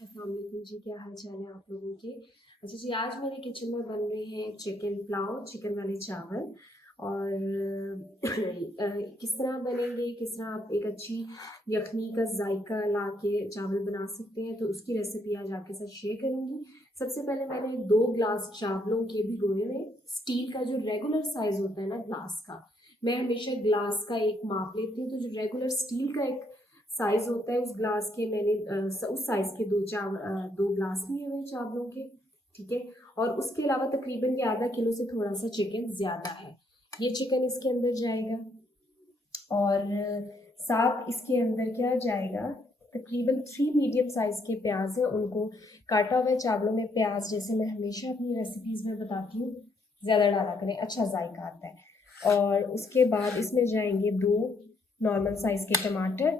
अस्सलाम वालेकुम जी, क्या हाल चाल है आप लोगों के। अच्छा जी, आज मेरे किचन में बन रहे हैं चिकन पुलाव, चिकन वाले चावल। और किस तरह बनेंगे, किस तरह आप एक अच्छी यखनी का जायका ला के चावल बना सकते हैं, तो उसकी रेसिपी आज आपके साथ शेयर करूंगी। सबसे पहले मैंने 2 ग्लास चावलों के भिगोए में स्टील का जो रेगुलर साइज होता है ना ग्लास का, मैं हमेशा ग्लास का एक माप लेती हूँ। तो जो रेगुलर स्टील का एक साइज होता है उस ग्लास के मैंने उस साइज के 2 ग्लास लिए हुए चावलों के। ठीक है। और उसके अलावा तकरीबन ये आधा किलो से थोड़ा सा चिकन ज्यादा है। ये चिकन इसके अंदर जाएगा। और साथ इसके अंदर क्या जाएगा, तकरीबन 3 मीडियम साइज के प्याज है, उनको काटा हुआ है। चावलों में प्याज जैसे मैं हमेशा अपनी रेसिपीज में बताती हूँ, ज़्यादा डाला करें, अच्छा जायका आता है। और उसके बाद इसमें जाएंगे 2 नॉर्मल साइज के टमाटर।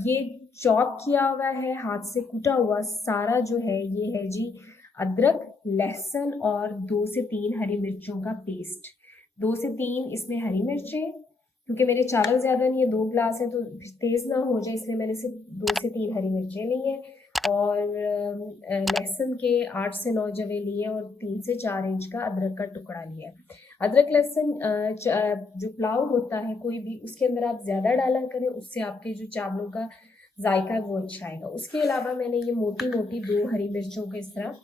ये चॉप किया हुआ है, हाथ से कूटा हुआ सारा जो है ये है जी अदरक, लहसुन और 2 से 3 हरी मिर्चों का पेस्ट। 2 से 3 इसमें हरी मिर्चें, क्योंकि मेरे चावल ज़्यादा नहीं है, 2 ग्लास है तो तेज़ ना हो जाए, इसलिए मैंने सिर्फ 2 से 3 हरी मिर्चें ली हैं। और लहसुन के 8 से 9 जवे लिए और 3 से 4 इंच का अदरक का टुकड़ा लिया। अदरक लहसुन जो पुलाव होता है कोई भी, उसके अंदर आप ज़्यादा डाला करें, उससे आपके जो चावलों का जायका है वो अच्छा आएगा। उसके अलावा मैंने ये मोटी मोटी 2 हरी मिर्चों को इस तरह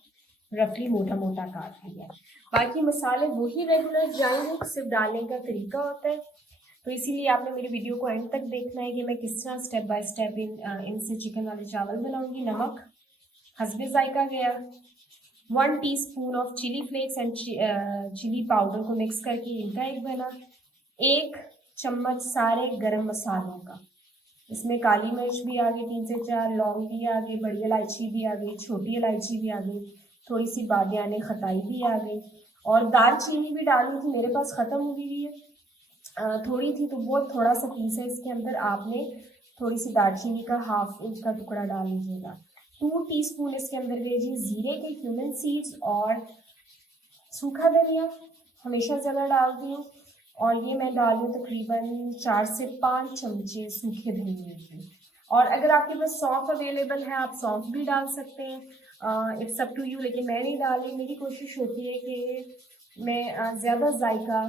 रफली मोटा मोटा काट लिया। बाकी मसाले वही रेगुलर जाएंगे, सिर्फ डालने का तरीका होता है। तो इसीलिए आपने मेरी वीडियो को एंड तक देखना है कि मैं किस तरह स्टेप बाय स्टेप इनसे चिकन वाले चावल बनाऊंगी। नमक हस्बे जायका गया, 1 teaspoon of chili flakes and chili powder को मिक्स करके इनका एक बना। 1 चम्मच सारे गरम मसालों का, इसमें काली मिर्च भी आ गई 3 से 4, लौंग भी आ गई, बड़ी इलायची भी आ गई, छोटी इलायची भी आ गई, थोड़ी सी बादियाने खताई भी आ गई, और दालचीनी भी डाली थी, मेरे पास ख़त्म हुई हुई है। थोड़ी थी तो बहुत थोड़ा सा पीस है, इसके अंदर आपने थोड़ी सी दालचीनी का 1/2 इंच का टुकड़ा डाल लीजिएगा। 2 टीस्पून इसके अंदर गए जी जीरे के क्यूमिन सीड्स, और सूखा धनिया हमेशा ज़्यादा डालती हूँ, और ये मैं डाल दूँ तकरीबन 4 से 5 चमचे सूखे धनिए के। और अगर आपके पास सौंफ अवेलेबल है आप सौंफ भी डाल सकते हैं, इट्स अप टू यू, लेकिन मैं नहीं डाली। मेरी कोशिश होती है कि मैं ज़्यादा जायका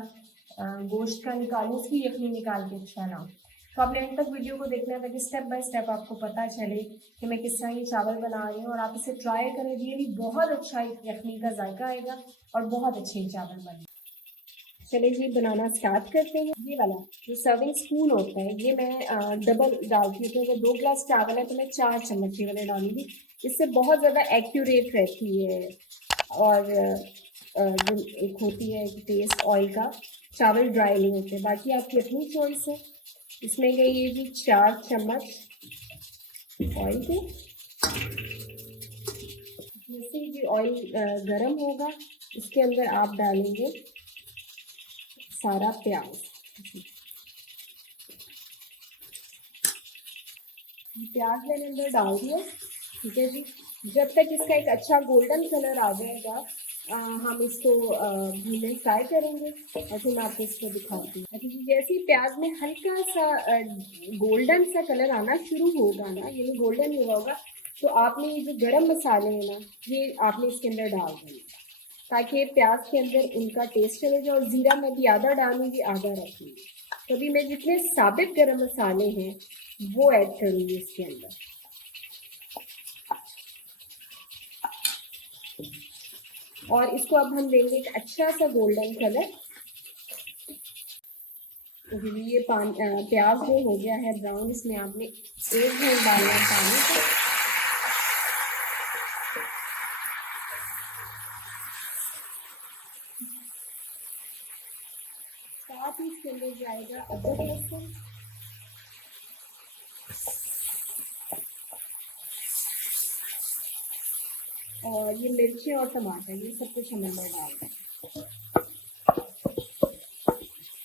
गोश्त का निकालूँ, उसकी यखनी निकाल के अच्छा ना हो। तो आपने अंत तक वीडियो को देखना है ताकि स्टेप बाय स्टेप आपको पता चले कि मैं किस तरह ये चावल बना रही हूँ, और आप इसे ट्राई करें, रियली बहुत अच्छा यखनी का जायका आएगा और बहुत अच्छे चावल बने। चलिए जी बनाना स्टार्ट करते हैं। ये वाला जो सर्विंग स्पून होता है ये मैं डबल डालती हूँ, तो अगर 2 ग्लास चावल है तो मैं 4 चम्मच ये वाले डालूंगी। इससे बहुत ज़्यादा एक्यूरेट रहती है। और जो एक होती है टेस्ट ऑयल का, चावल ड्राई नहीं होते। बाकी आपकी अपनी चॉइस है। इसमें गई ये जी 4 चम्मच ऑयल के। जैसे ही ऑयल गर्म होगा इसके अंदर आप डालेंगे सारा प्याज। प्याज मैंने अंदर डाल दिया। ठीक है जी, जब तक इसका एक अच्छा गोल्डन कलर आ जाएगा हम इसको भूने फ्राई करेंगे, और फिर मैं आपको इसको दिखाती हूँ। अच्छा जी, जैसे ही प्याज में हल्का सा गोल्डन सा कलर आना शुरू होगा ना, यानी गोल्डन हुआ होगा, तो आपने ये जो गरम मसाले हैं ना ये आपने इसके अंदर डाल देंगे, ताकि प्याज के अंदर उनका टेस्ट चले जाए। और ज़ीरा मैं भी आधा डालूंगी आधा रखूँगी, तभी मैं जितने साबित गरम मसाले हैं वो ऐड करूँगी इसके अंदर। और इसको अब हम देंगे एक अच्छा सा गोल्डन कलर। तो ये प्याज जो हो गया है ब्राउन, इसमें आपने 1 घूंट डालना है पानी का। साथ ही इसके अंदर जाएगा अदरक लहसुन, और ये मिर्ची और टमाटर, ये सब कुछ हम अंदर डाल दें।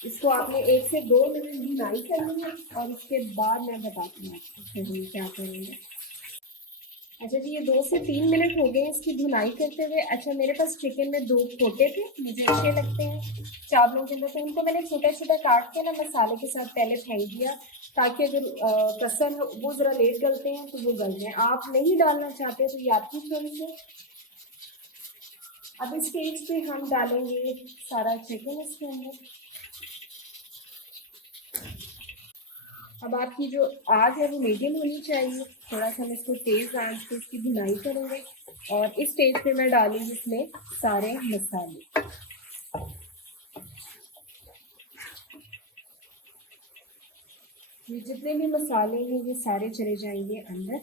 इसको आपने 1 से 2 मिनट भुनाई करनी है, और उसके बाद मैं बताती हूँ आपको फिर हम क्या करेंगे। अच्छा जी, ये 2 से 3 मिनट हो गए इसकी भुनाई करते हुए। अच्छा, मेरे पास चिकन में 2 पोटे थे, मुझे अच्छे लगते हैं चावलों के अंदर, तो उनको मैंने छोटा-छोटा काट के ना मसाले के साथ पहले फेंक दिया, ताकि अगर कसर है वो ज़रा लेट गलते हैं तो वो गल जाएँ। आप नहीं डालना चाहते तो ये आपकी चॉइस है। अब इस स्टेज पे हम डालेंगे सारा चिकन इसके अंदर। अब आपकी जो आग है वो मीडियम होनी चाहिए, थोड़ा सा हम इसको तेज़ आंच पे इसकी भुनाई करेंगे और इस स्टेज पे मैं डालूंगी इसमें सारे मसाले। ये जितने भी मसाले हैं ये सारे चले जाएंगे अंदर।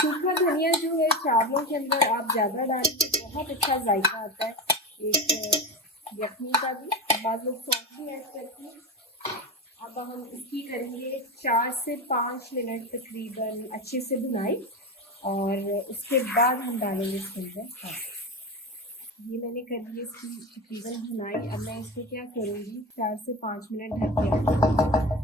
सूखा धनिया जो है चावलों के अंदर आप ज़्यादा डालें तो बहुत अच्छा जायका आता है एक यखनी का भी। बाद लोग सौंफ भी ऐड करते हैं। अब हम इसकी करेंगे 4 से 5 मिनट तकरीबन अच्छे से भुनाई और उसके बाद हम डालेंगे इसके अंदर पानी। ये मैंने कर ली इसकी तकरीबन भुनाई। अब मैं इसको क्या करूँगी 4 से 5 मिनट ढक के रखूँगी।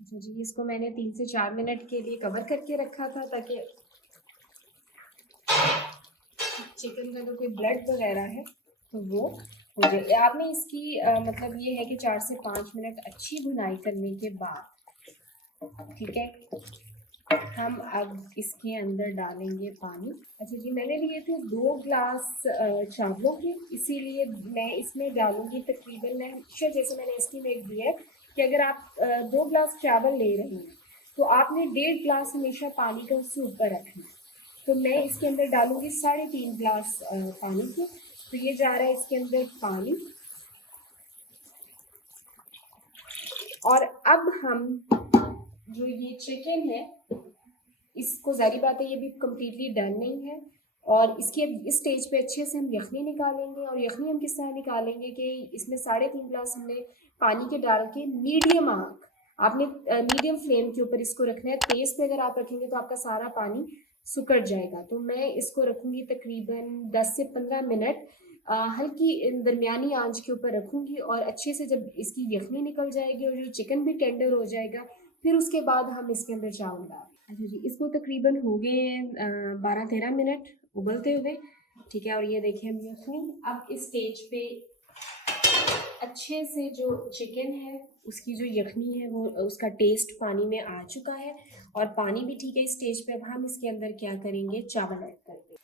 अच्छा जी, इसको मैंने 3 से 4 मिनट के लिए कवर करके रखा था ताकि चिकन का अगर कोई ब्लड वगैरह है तो वो हो जाए। आपने इसकी मतलब ये है कि 4 से 5 मिनट अच्छी भुनाई करने के बाद, ठीक है, हम अब इसके अंदर डालेंगे पानी। अच्छा जी, मैंने लिए थे 2 ग्लास चावलों के, इसीलिए मैं इसमें डालूंगी तकरीबन, मैं जैसे मैंने एस्टीमेट दिया है कि अगर आप 2 ग्लास चावल ले रहे हैं तो आपने 1.5 ग्लास हमेशा पानी का उससे ऊपर रखना है। तो मैं इसके अंदर डालूंगी 3.5 ग्लास पानी के। तो ये जा रहा है इसके अंदर पानी। और अब हम जो ये चिकन है इसको, ज़ाहिर बात है ये भी कम्प्लीटली डन नहीं है, और इसके इस स्टेज पे अच्छे से हम यखनी निकालेंगे। और यखनी हम किस तरह निकालेंगे कि इसमें 3.5 ग्लास हमने पानी के डाल के मीडियम आंच, आपने मीडियम फ्लेम के ऊपर इसको रखना है। तेज़ पे अगर आप रखेंगे तो आपका सारा पानी सुकड़ जाएगा। तो मैं इसको रखूँगी तकरीबन 10 से 15 मिनट हल्की दरमियानी आंच के ऊपर रखूँगी, और अच्छे से जब इसकी यखनी निकल जाएगी और जो चिकन भी टेंडर हो जाएगा, फिर उसके बाद हम इसके अंदर चावल डालें। अच्छा जी, इसको तकरीबन हो गए 12-13 मिनट उबलते हुए, ठीक है। और ये देखिए हम यखनी अब इस स्टेज पे अच्छे से जो चिकन है उसकी जो यखनी है वो उसका टेस्ट पानी में आ चुका है और पानी भी ठीक है इस स्टेज पे। अब हम इसके अंदर क्या करेंगे, चावल ऐड करेंगे।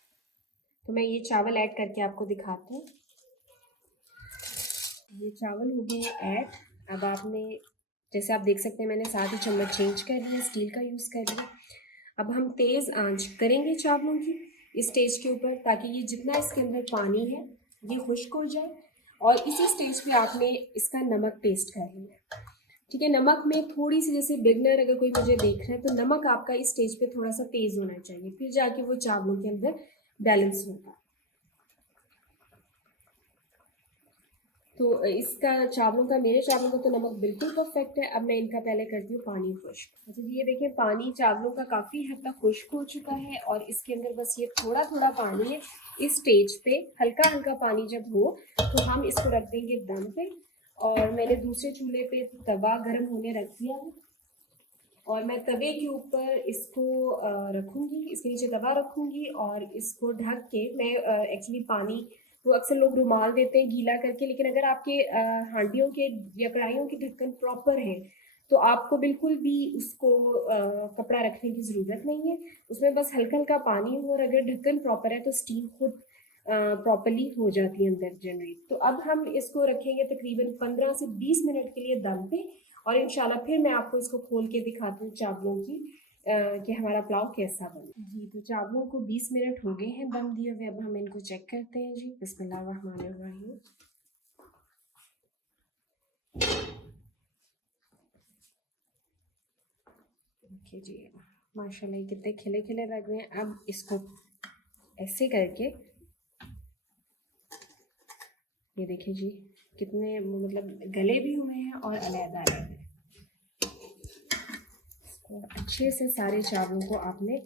तो मैं ये चावल ऐड करके आपको दिखाती हूँ। ये चावल हो गए ऐड। अब आपने, जैसे आप देख सकते हैं, मैंने साथ ही चम्मच चेंज कर लिया, स्टील का यूज़ कर लिया। अब हम तेज़ आंच करेंगे चावलों की इस स्टेज के ऊपर, ताकि ये जितना इसके अंदर पानी है ये खुश्क हो जाए। और इसी स्टेज पे आपने इसका नमक टेस्ट कर लिया, ठीक है। नमक में थोड़ी सी, जैसे बिगनर अगर कोई मुझे देख रहा है तो नमक आपका इस स्टेज पे थोड़ा सा तेज़ होना चाहिए, फिर जाके वो चावलों के अंदर बैलेंस होगा। तो इसका चावलों का, मेरे चावलों का तो नमक बिल्कुल परफेक्ट है। अब मैं इनका पहले करती हूँ पानी खुश्क। अच्छा जी, ये देखिए पानी चावलों का काफ़ी हद तक खुश्क हो चुका है और इसके अंदर बस ये थोड़ा थोड़ा पानी है। इस स्टेज पे हल्का हल्का पानी जब हो तो हम इसको रख देंगे दम पे। और मैंने दूसरे चूल्हे पे तवा गर्म होने रख दिया है और मैं तवे के ऊपर इसको रखूँगी, इसके नीचे तवा रखूँगी और इसको ढक के मैं एक्चुअली पानी, वो अक्सर लोग रुमाल देते हैं गीला करके, लेकिन अगर आपके हांडियों के या कढ़ाइयों के ढक्कन प्रॉपर है तो आपको बिल्कुल भी उसको कपड़ा रखने की ज़रूरत नहीं है। उसमें बस हल्का हल्का पानी हो और अगर ढक्कन प्रॉपर है तो स्टीम खुद प्रॉपरली हो जाती है अंदर जनरेट। तो अब हम इसको रखेंगे तकरीबन 15 से 20 मिनट के लिए दम पे, और इंशाल्लाह फिर मैं आपको इसको खोल के दिखाती हूँ चावलों की कि हमारा पुलाव कैसा बना। जी, तो चावलों को 20 मिनट हो गए हैं दम दिए हुए। अब हम इनको चेक करते हैं जी। बिस्मिल्लाहिर्रहमानिर्रहीम। देखिए जी, माशाल्लाह कितने खिले खिले लग रहे हैं। अब इसको ऐसे करके, ये देखिए जी कितने मतलब गले भी हुए हैं और अलग अलग। अच्छे से सारे चावलों को आपने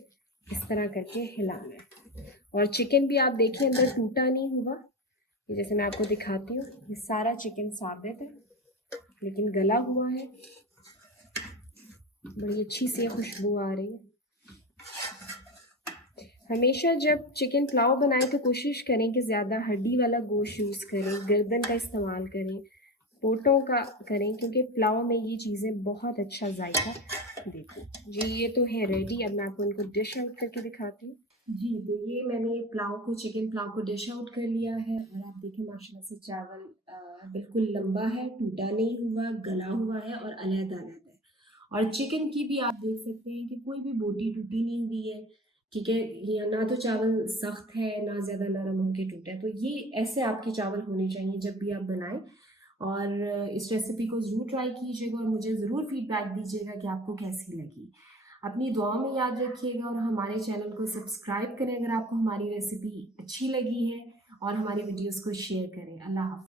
इस तरह करके हिलाना है। और चिकन भी आप देखिए अंदर टूटा नहीं हुआ, ये जैसे मैं आपको दिखाती हूँ, ये सारा चिकन साबित है लेकिन गला हुआ है। बड़ी अच्छी सी खुशबू आ रही है। हमेशा जब चिकन पुलाव बनाएं तो कोशिश करें कि ज़्यादा हड्डी वाला गोश्त यूज़ करें, गर्दन का इस्तेमाल करें, पोटों का करें, क्योंकि पुलाव में ये चीज़ें बहुत अच्छा जायका देती हैं। जी ये तो है रेडी। अब मैं आपको इनको डिश आउट करके दिखाती हूँ। जी तो ये मैंने पुलाव को, चिकन पुलाव को डिश आउट कर लिया है और आप देखें माशाल्लाह से चावल बिल्कुल लंबा है, टूटा नहीं हुआ, गला हुआ है और अलग-अलग है। और चिकन की भी आप देख सकते हैं कि कोई भी बोटी टूटी नहीं हुई है, ठीक है? ये ना तो चावल सख्त है, ना ज़्यादा नरम होके टूटा है। तो ये ऐसे आपके चावल होने चाहिए जब भी आप बनाएँ। और इस रेसिपी को ज़रूर ट्राई कीजिएगा और मुझे ज़रूर फीडबैक दीजिएगा कि आपको कैसी लगी। अपनी दुआओं में याद रखिएगा और हमारे चैनल को सब्सक्राइब करें अगर आपको हमारी रेसिपी अच्छी लगी है और हमारी वीडियोज़ को शेयर करें। अल्लाह हाफ़िज़।